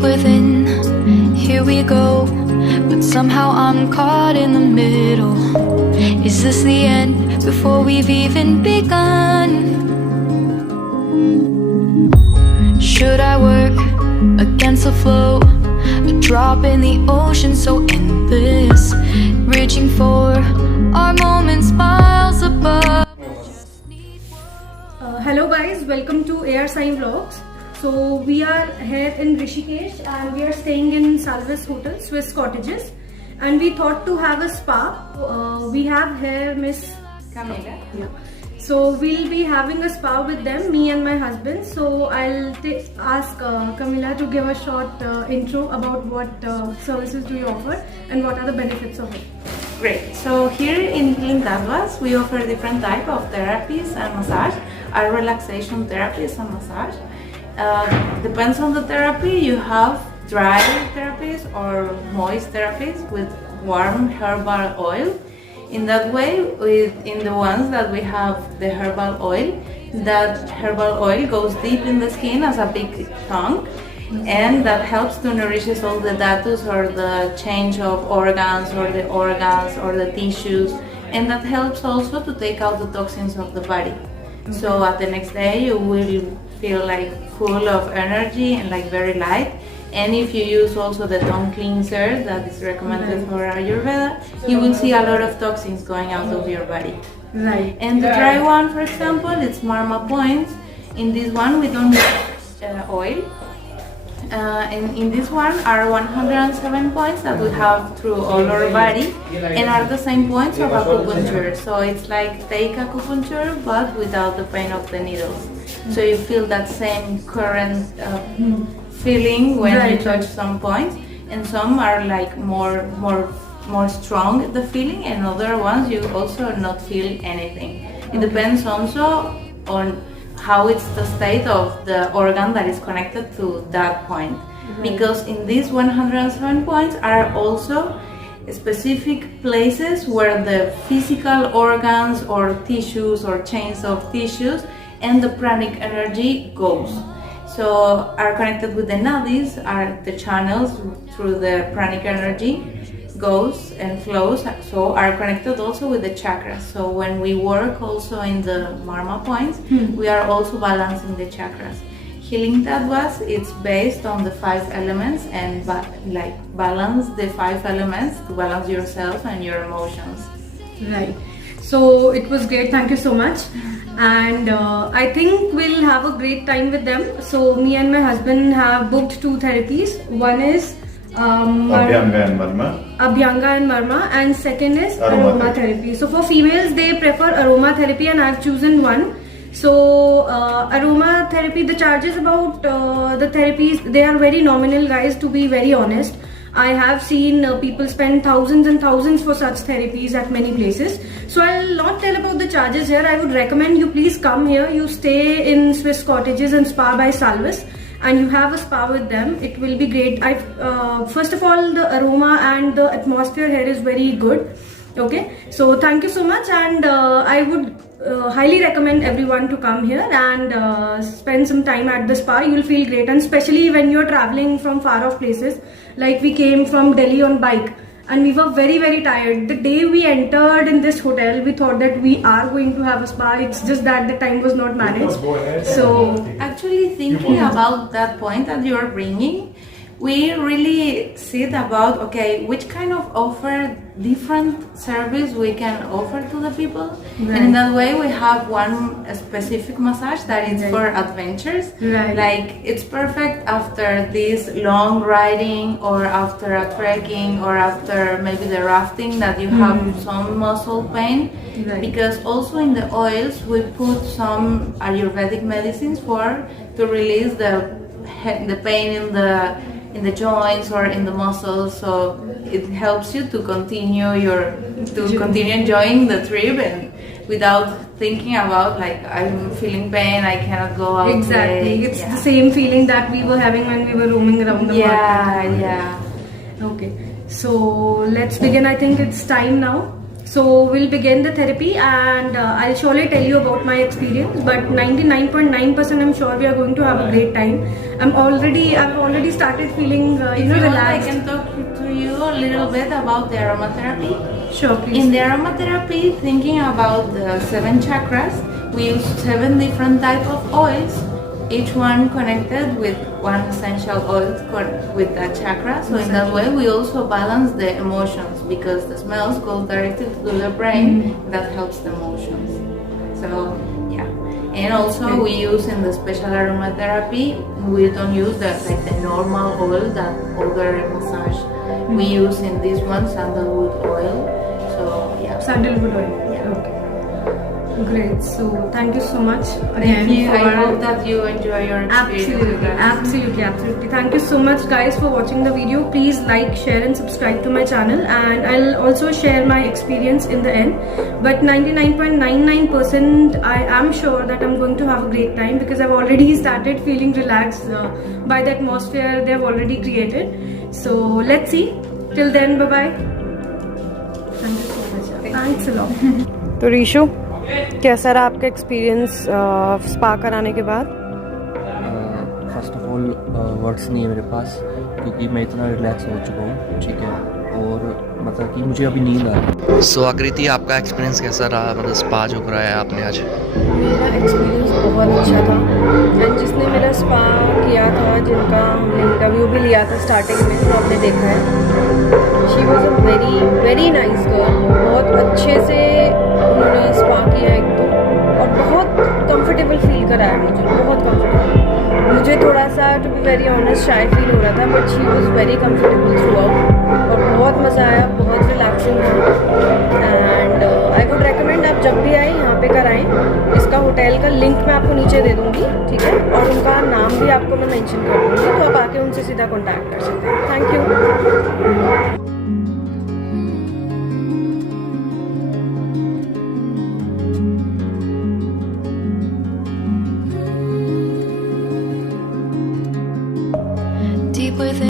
deep within, here we go. But somehow I'm caught in the middle. Is this the end before we've even begun? Should I work against the flow? A drop in the ocean so endless, reaching for our moments miles above. Hello guys, welcome to AR Sign Vlogs. So we are here in Rishikesh and we are staying in Salvis Hotel, Swiss Cottages, and we thought to have a spa. We have here Miss Camila. Yeah. So we'll be having a spa with them, me and my husband. So I'll ask Camila to give a short intro about what services do you offer and what are the benefits of it. Great. So here in Healing Tatwas, we offer different type of therapies and massage. Our relaxation therapies and massage. Depends on the therapy. You have dry therapies or moist therapies with warm herbal oil. In that way, in the ones that we have the herbal oil, that herbal oil goes deep in the skin as a big tongue, and that helps to nourishes all the datus or the change of organs or the tissues, and that helps also to take out the toxins of the body. So at the next day you will feel like full of energy and like very light. And if you use also the tongue cleanser that is recommended for Ayurveda, you will see a lot of toxins going out of your body. Right. And the dry one, for example, it's Marma points. In this one we don't use oil. And in this one are 107 points that we have through all our body and are the same points of acupuncture. So it's like take acupuncture but without the pain of the needles. So you feel that same current feeling when you touch some points, and some are like more strong the feeling, and other ones you also not feel anything. It depends also on how it's the state of the organ that is connected to that point. Because in these 107 points are also specific places where the physical organs or tissues or chains of tissues and the pranic energy goes. So are connected with the nadis, are the channels through the pranic energy goes and flows, so are connected also with the chakras. So when we work also in the Marma points, we are also balancing the chakras. Healing Tatwas, it's based on the 5 elements and balance the 5 elements to balance yourself and your emotions. Right. So it was great. Thank you so much. And I think we'll have a great time with them. So me and my husband have booked 2 therapies. One is Abhyanga and Marma, and second is aromatherapy. So for females they prefer aromatherapy and I've chosen one. So aromatherapy, the charges about the therapies, they are very nominal guys, to be very honest. I have seen people spend thousands and thousands for such therapies at many places. So I'll not tell about the charges here. I would recommend you please come here. You stay in Swiss Cottages and Spa by Salvis, and you have a spa with them. It will be great. First of all, the aroma and the atmosphere here is very good. Okay, so thank you so much, and I would highly recommend everyone to come here and spend some time at the spa. You will feel great, and especially when you're traveling from far off places, like we came from Delhi on bike and we were very tired. The day we entered in this hotel, we thought that we are going to have a spa. It's just that the time was not managed. So actually thinking about that point that you're bringing, we really see about, okay, which kind of offer different service we can offer to the people. Right. And in that way we have one specific massage that is for adventures. Right. Like it's perfect after this long riding or after a trekking or after maybe the rafting that you have some muscle pain. Right. Because also in the oils we put some Ayurvedic medicines to release the pain in the joints or in the muscles, so it helps you to continue enjoying the trip and without thinking about like I'm feeling pain, I cannot go out. Exactly, today. it's the same feeling that we were having when we were roaming around the market. Yeah. Okay, so let's begin. I think it's time now. So we'll begin the therapy, and I'll surely tell you about my experience. But 99.9% I'm sure we are going to have a great time. I've already started feeling relaxed. I can talk to you a little bit about the aromatherapy. Sure, please. In the aromatherapy, thinking about the 7 chakras, we use 7 different types of oils, each one connected with one essential oil with that chakra. So in that way, we also balance the emotions, because the smells go directly to the brain. That helps the emotions. So yeah, and also we use in the special aromatherapy, we don't use the normal oil that other massage. We use in this one sandalwood oil. So yeah, Sandalwood oil. Yeah. Okay. Great. So thank you so much again. Thank you. I for- hope that you enjoy your experience with Absolutely, us. absolutely. Thank you so much, guys, for watching the video. Please like, share, and subscribe to my channel. And I'll also share my experience in the end. But 99.99%, I am sure that I'm going to have a great time, because I've already started feeling relaxed by the atmosphere they've already created. So let's see. Till then, bye bye. Thank you so much. Thanks a lot. तो रीशु, कैसा रहा आपका experience spa कराने के बाद? First of all words नहीं है मेरे पास, क्योंकि मैं इतना रिलैक्स हो चुका हूँ, ठीक है, और मतलब कि मुझे अभी नींद आ रही है। सो आकृति, आपका एक्सपीरियंस कैसा रहा, मतलब स्पा जो कराया आपने आज? मेरा एक्सपीरियंस बहुत अच्छा था। एंड जिसने मेरा स्पा किया था, जिनका हमने इंटरव्यू भी लिया था स्टार्टिंग में, जो आपने देखा है, she was a very nice girl. बहुत अच्छे से उन्होंने स्पा किया एक तो, और बहुत कंफर्टेबल फील कराया मुझे, बहुत कंफर्टेबल। मुझे थोड़ा सा, to be very honest, shy feel हो रहा था, but she was very comfortable throughout, और बहुत मज़ा आया, बहुत रिलैक्सिंग था। एंड आई वुड रेकमेंड आप जब भी आए यहाँ पे कराएं। इसका होटल का लिंक मैं आपको नीचे दे दूँगी, ठीक है, और उनका नाम भी आपको मैं मेंशन कर दूँगी, तो आप आके उनसे सीधा कॉन्टैक्ट कर सकते हैं। Thank you.